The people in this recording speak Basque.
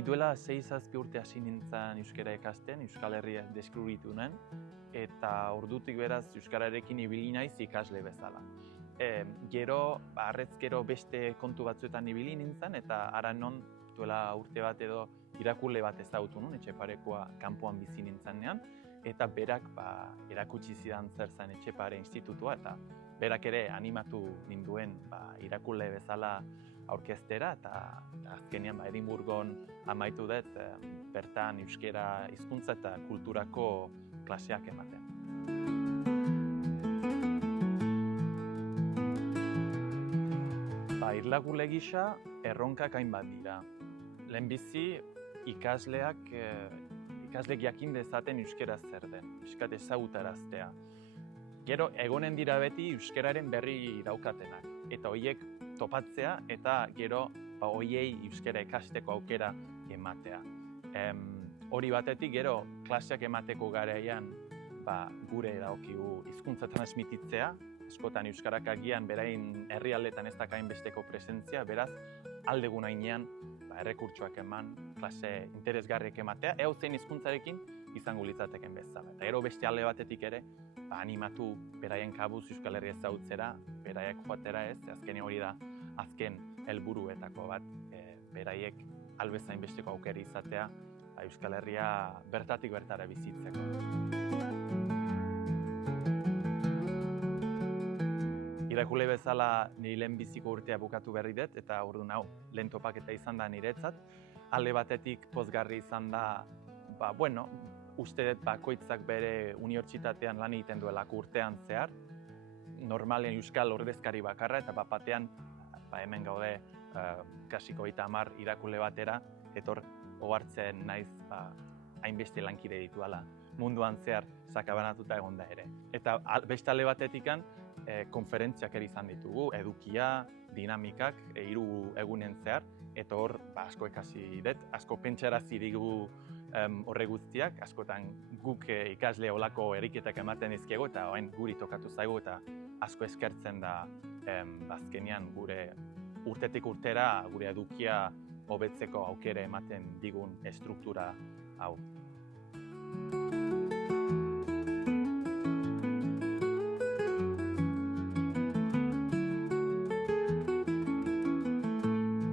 Ni duela 6-7 urte hasi nintzen euskara ikasten, Euskal Herria deskubritu nuen, eta ordutik beraz euskararekin ibili naiz ikasle bezala. Gero, harrezkero beste kontu batzuetan ibili nintzen, eta hara non duela urte bat edo irakurle bat ezagutu nuen, Etxeparekoa kanpoan bizi nintzenean, eta berak erakutsi zidan zer zen Etxepare institutua, eta berak ere animatu ninduen irakurle bezala aurkeztera, eta azkenean Edinburgon amaitu dut bertan euskara hizkuntza eta kulturako klaseak ematen. Irakurle gisa erronkak hainbat dira. Lehenbizi ikasleek jakin dezaten euskara zer den, pixkat ezagutaraztea. Gero egonen dira beti euskararen berri daukatenak, eta horiek topatzea eta gero horiei euskara ikasteko aukera ematea. Hori batetik gero klaseak emateko garaian gure dagokigu hizkuntza transmititzea, askotan euskarak agian berain herrialdetan ez daka hainbesteko presentzia, beraz aldegun hainean errekurtsoak eman, klase interesgarriak ematea, zein hizkuntzarekin izango litzateken bezala. Eta gero beste alde batetik ere, animatu beraien kabuz Euskal Herria ezagutzera, beraiek joatera ez, azkenean hori da azken helburuetako bat, beraiek albezain besteko aukera izatea Euskal Herria bertatik bertara bizitzeko. Irakurle bezala nire lehenbiziko urtea bukatu berri dut, eta orduan hau lehen topaketa izan da niretzat. Alde batetik pozgarri izan da, uste dut bakoitzak bere unibertsitatean lan egiten duelako urtean zehar, normalen euskal ordezkari bakarra, eta batean hemen gaude kasiko 30 irakurle batera, etor ohartzen naiz hainbeste lankide dituala munduan zehar sakabanatuta egon da ere. Eta beste alde batetikan konferentziak ere izan ditugu, edukia, dinamikak, 3 egunen zehar, eta hor asko ikasi dut, asko pentsarazi digu horre guztiak, askotan guk ikasle olako eriketak ematen dizkiegu, eta guri tokatu zaigu, eta asko eskertzen da azkenean gure urtetik urtera gure edukia hobetzeko aukera ematen digun estruktura hau.